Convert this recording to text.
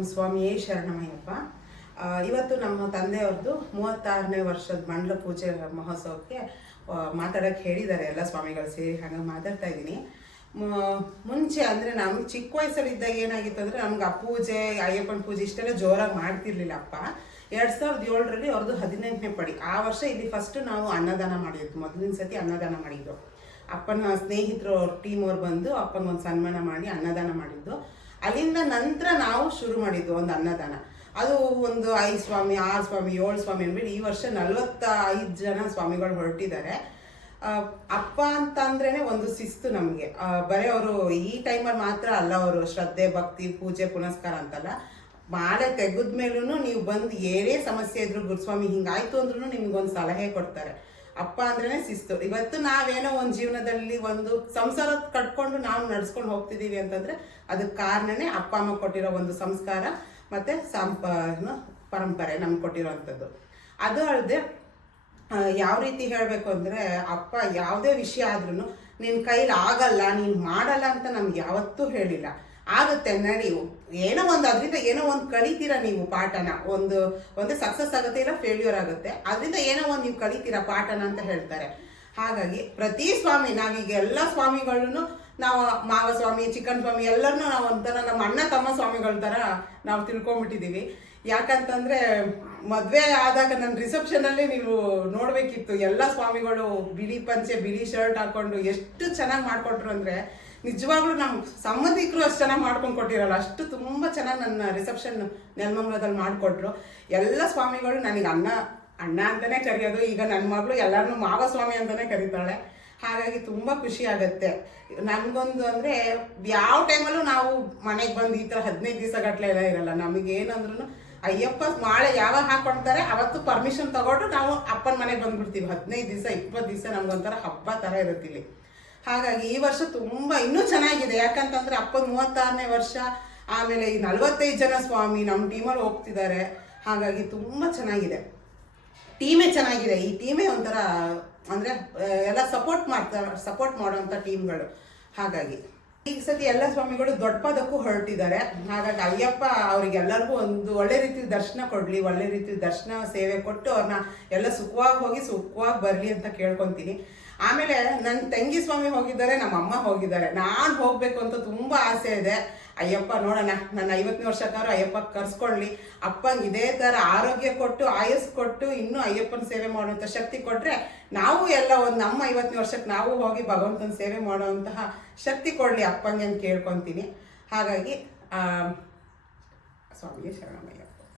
ಓಂ ಸ್ವಾಮಿಯೇ ಶರಣಮಯ್ಯಪ್ಪ. ಇವತ್ತು ನಮ್ಮ ತಂದೆಯವ್ರದ್ದು 36ನೇ ವರ್ಷದ ಮಂಡಲ ಪೂಜೆ ಮಹೋತ್ಸವಕ್ಕೆ ಮಾತಾಡೋಕ್ಕೆ ಹೇಳಿದ್ದಾರೆ ಎಲ್ಲ ಸ್ವಾಮಿಗಳು ಸೇರಿ. ಹಾಗೆ ಮಾತಾಡ್ತಾ ಇದ್ದೀನಿ. ಮುಂಚೆ ಅಂದರೆ ನಮ್ಗೆ ಚಿಕ್ಕ ವಯಸ್ಸಲ್ಲಿದ್ದಾಗ ಏನಾಗಿತ್ತು ಅಂದರೆ ನಮ್ಗೆ ಆ ಪೂಜೆ ಅಯ್ಯಪ್ಪನ ಪೂಜೆ ಇಷ್ಟೆಲ್ಲ ಜೋರಾಗಿ ಮಾಡ್ತಿರ್ಲಿಲ್ಲ ಅಪ್ಪ. 2007ರಲ್ಲಿ ಅವ್ರದ್ದು 18ನೇ ಪಡಿ. ಆ ವರ್ಷ ಇಲ್ಲಿ ಫಸ್ಟ್ ನಾವು ಅನ್ನದಾನ ಮಾಡಿದ್ದು, ಮೊದಲಿನ ಸತಿ ಅನ್ನದಾನ ಮಾಡಿದ್ದು. ಅಪ್ಪನ ಸ್ನೇಹಿತರು ಟೀಮ್ ಅವ್ರು ಬಂದು ಅಪ್ಪನಿಗೊಂದು ಸನ್ಮಾನ ಮಾಡಿ ಅನ್ನದಾನ ಮಾಡಿದ್ದು. ಅಲ್ಲಿಂದ ನಂತರ ನಾವು ಶುರು ಮಾಡಿದ್ದು ಒಂದು ಅನ್ನದಾನ. ಅದು ಒಂದು 5 ಸ್ವಾಮಿ 6 ಸ್ವಾಮಿ 7 ಸ್ವಾಮಿ ಅಂದ್ಬಿಟ್ಟು ಈ ವರ್ಷ 45 ಜನ ಸ್ವಾಮಿಗಳು ಹೊರಟಿದ್ದಾರೆ. ಅಪ್ಪ ಅಂತಂದ್ರೇ ಒಂದು ಶಿಸ್ತು ನಮಗೆ. ಬರೀ ಅವರು ಈ ಟೈಮಲ್ಲಿ ಮಾತ್ರ ಅಲ್ಲ, ಅವರು ಶ್ರದ್ಧೆ ಭಕ್ತಿ ಪೂಜೆ ಪುನಸ್ಕಾರ ಅಂತಲ್ಲ, ಮಾಲೆ ತೆಗೆದ ಮೇಲೂ ನೀವು ಬಂದು ಏನೇ ಸಮಸ್ಯೆ ಇದ್ರು ಗುರುಸ್ವಾಮಿ ಹಿಂಗಾಯ್ತು ಅಂದ್ರೂ ನಿಮ್ಗೊಂದು ಸಲಹೆ ಕೊಡ್ತಾರೆ. ಅಪ್ಪ ಅಂದ್ರೇ ಶಿಸ್ತು. ಇವತ್ತು ನಾವೇನೋ ಒಂದು ಜೀವನದಲ್ಲಿ ಒಂದು ಸಂಸಾರ ಕಟ್ಕೊಂಡು ನಾವು ನಡ್ಸ್ಕೊಂಡು ಹೋಗ್ತಿದ್ದೀವಿ ಅಂತಂದ್ರೆ ಅದಕ್ಕೆ ಕಾರಣನೇ ಅಪ್ಪ ಅಮ್ಮ ಕೊಟ್ಟಿರೋ ಒಂದು ಸಂಸ್ಕಾರ ಮತ್ತೆ ಪರಂಪರೆ ನಮ್ಗೆ ಕೊಟ್ಟಿರೋವಂಥದ್ದು. ಅದು ಅಲ್ಲದೆ ಯಾವ ರೀತಿ ಹೇಳಬೇಕು ಅಂದರೆ, ಅಪ್ಪ ಯಾವುದೇ ವಿಷಯ ಆದ್ರೂ ನಿನ್ನ ಕೈಲಿ ಆಗಲ್ಲ, ನೀನು ಮಾಡಲ್ಲ ಅಂತ ನಮ್ಗೆ ಯಾವತ್ತೂ ಹೇಳಿಲ್ಲ. ಆಗುತ್ತೆ ನಡಿ, ಏನೋ ಒಂದು ಅದರಿಂದ ಏನೋ ಒಂದು ಕಲಿತೀರಾ ನೀವು ಪಾಠನ. ಒಂದು ಸಕ್ಸಸ್ ಆಗುತ್ತೆ, ಇಲ್ಲ ಫೇಲ್ಯೂರ್ ಆಗುತ್ತೆ, ಅದರಿಂದ ಏನೋ ಒಂದು ನೀವು ಕಲಿತೀರಾ ಪಾಠನ ಅಂತ ಹೇಳ್ತಾರೆ. ಹಾಗಾಗಿ ಪ್ರತಿ ಸ್ವಾಮಿ, ನಾವೀಗ ಎಲ್ಲ ಸ್ವಾಮಿಗಳನ್ನು ನಾವು ಮಾವ ಸ್ವಾಮಿ ಚಿಕ್ಕನ್ ಸ್ವಾಮಿ ಎಲ್ಲರನ್ನೂ ನಾವು ಒಂಥರ ನಮ್ಮ ಅಣ್ಣ ತಮ್ಮ ಸ್ವಾಮಿಗಳ ಥರ ನಾವು ತಿಳ್ಕೊಂಬಿಟ್ಟಿದ್ದೀವಿ. ಯಾಕಂತಂದರೆ ಮದುವೆ ಆದಾಗ ನನ್ನ ರಿಸೆಪ್ಷನಲ್ಲಿ ನೀವು ನೋಡಬೇಕಿತ್ತು, ಎಲ್ಲ ಸ್ವಾಮಿಗಳು ಬಿಳಿ ಪಂಚೆ ಬಿಳಿ ಶರ್ಟ್ ಹಾಕ್ಕೊಂಡು ಎಷ್ಟು ಚೆನ್ನಾಗಿ ಮಾಡಿಕೊಟ್ರು ಅಂದರೆ, ನಿಜವಾಗ್ಲೂ ನಮ್ಮ ಸಂಬಂಧಿಕರು ಅಷ್ಟು ಚೆನ್ನಾಗಿ ಮಾಡ್ಕೊಂಡು ಕೊಟ್ಟಿರಲ್ಲ, ಅಷ್ಟು ತುಂಬ ಚೆನ್ನಾಗಿ ನನ್ನ ರಿಸೆಪ್ಷನ್ ನೆಲಮಂಗಲದಲ್ಲಿ ಮಾಡಿಕೊಟ್ರು. ಎಲ್ಲ ಸ್ವಾಮಿಗಳು ನನಗೆ ಅಣ್ಣ ಅಂತಲೇ ಕರೆಯೋದು. ಈಗ ನನ್ನ ಮಗಳು ಎಲ್ಲರನ್ನೂ ಮಾವ ಸ್ವಾಮಿ ಅಂತಲೇ ಕರೀತಾಳೆ. ಹಾಗಾಗಿ ತುಂಬ ಖುಷಿ ಆಗುತ್ತೆ ನಮಗೊಂದು. ಅಂದರೆ ಯಾವ ಟೈಮಲ್ಲೂ ನಾವು ಮನೆಗೆ ಬಂದು ಈ ಥರ 15 ದಿವಸ ಗಟ್ಟಲೆ ಎಲ್ಲ ಇರಲ್ಲ. ನಮಗೇನಂದ್ರೂ ಅಯ್ಯಪ್ಪ ಮಾಳೆ ಯಾವಾಗ ಹಾಕ್ಕೊಡ್ತಾರೆ ಅವತ್ತು ಪರ್ಮಿಷನ್ ತಗೊಂಡು ನಾವು ಅಪ್ಪನ ಮನೆಗೆ ಬಂದ್ಬಿಡ್ತೀವಿ. 15 ದಿವಸ 20 ದಿವಸ ನಮ್ಗೊಂಥರ ಹಬ್ಬ ಥರ ಇರುತ್ತಿಲ್ಲಿ. ಹಾಗಾಗಿ ಈ ವರ್ಷ ತುಂಬ ಇನ್ನೂ ಚೆನ್ನಾಗಿದೆ. ಯಾಕಂತಂದರೆ ಅಪ್ಪನ 36ನೇ ವರ್ಷ, ಆಮೇಲೆ ಈ 45 ಜನ ಸ್ವಾಮಿ ನಮ್ಮ ಟೀಮಲ್ಲಿ ಹೋಗ್ತಿದ್ದಾರೆ. ಹಾಗಾಗಿ ತುಂಬ ಚೆನ್ನಾಗಿದೆ, ಟೀಮೇ ಚೆನ್ನಾಗಿದೆ. ಈ ಟೀಮೇ ಒಂಥರ ಅಂದರೆ ಎಲ್ಲ ಸಪೋರ್ಟ್ ಮಾಡೋವಂಥ ಟೀಮ್ಗಳು. ಹಾಗಾಗಿ ಈಗ ಸತಿ ಎಲ್ಲ ಸ್ವಾಮಿಗಳು ದೊಡ್ಡ ಪದಕ್ಕೂ ಹೊರಟಿದ್ದಾರೆ. ಹಾಗಾಗಿ ಅಯ್ಯಪ್ಪ ಅವರಿಗೆಲ್ಲರಿಗೂ ಒಂದು ಒಳ್ಳೆ ರೀತಿ ದರ್ಶನ ಕೊಡಲಿ, ಒಳ್ಳೆ ರೀತಿ ದರ್ಶನ ಸೇವೆ ಕೊಟ್ಟು ಅವ್ರನ್ನ ಎಲ್ಲ ಸುಖವಾಗಿ ಹೋಗಿ ಸುಖವಾಗಿ ಬರಲಿ ಅಂತ ಕೇಳ್ಕೊತೀನಿ. ಆಮೇಲೆ ನನ್ನ ತಂಗಿ ಸ್ವಾಮಿ ಹೋಗಿದ್ದಾರೆ, ನಮ್ಮ ಅಮ್ಮ ಹೋಗಿದ್ದಾರೆ. ನಾನು ಹೋಗಬೇಕು ಅಂತ ತುಂಬ ಆಸೆ ಇದೆ. ಅಯ್ಯಪ್ಪ ನೋಡೋಣ, ನನ್ನ 50ನೇ ವರ್ಷಕ್ಕಾದ್ರೂ ಅಯ್ಯಪ್ಪ ಕರ್ಸ್ಕೊಳ್ಳಿ. ಅಪ್ಪಂಗೆ ಇದೇ ಥರ ಆರೋಗ್ಯ ಕೊಟ್ಟು ಆಯಸ್ಸು ಕೊಟ್ಟು ಇನ್ನೂ ಅಯ್ಯಪ್ಪನ ಸೇವೆ ಮಾಡುವಂಥ ಶಕ್ತಿ ಕೊಟ್ಟರೆ ನಾವು ಎಲ್ಲ ಒಂದು ನಮ್ಮ 50ನೇ ವರ್ಷಕ್ಕೆ ನಾವು ಹೋಗಿ ಭಗವಂತನ ಸೇವೆ ಮಾಡುವಂತಹ ಶಕ್ತಿ ಕೊಡಲಿ ಅಪ್ಪಂಗೆ ಅಂತ ಕೇಳ್ಕೊತೀನಿ. ಹಾಗಾಗಿ ಸ್ವಾಮಿಗೆ ಶರಣಮಯ್ಯ.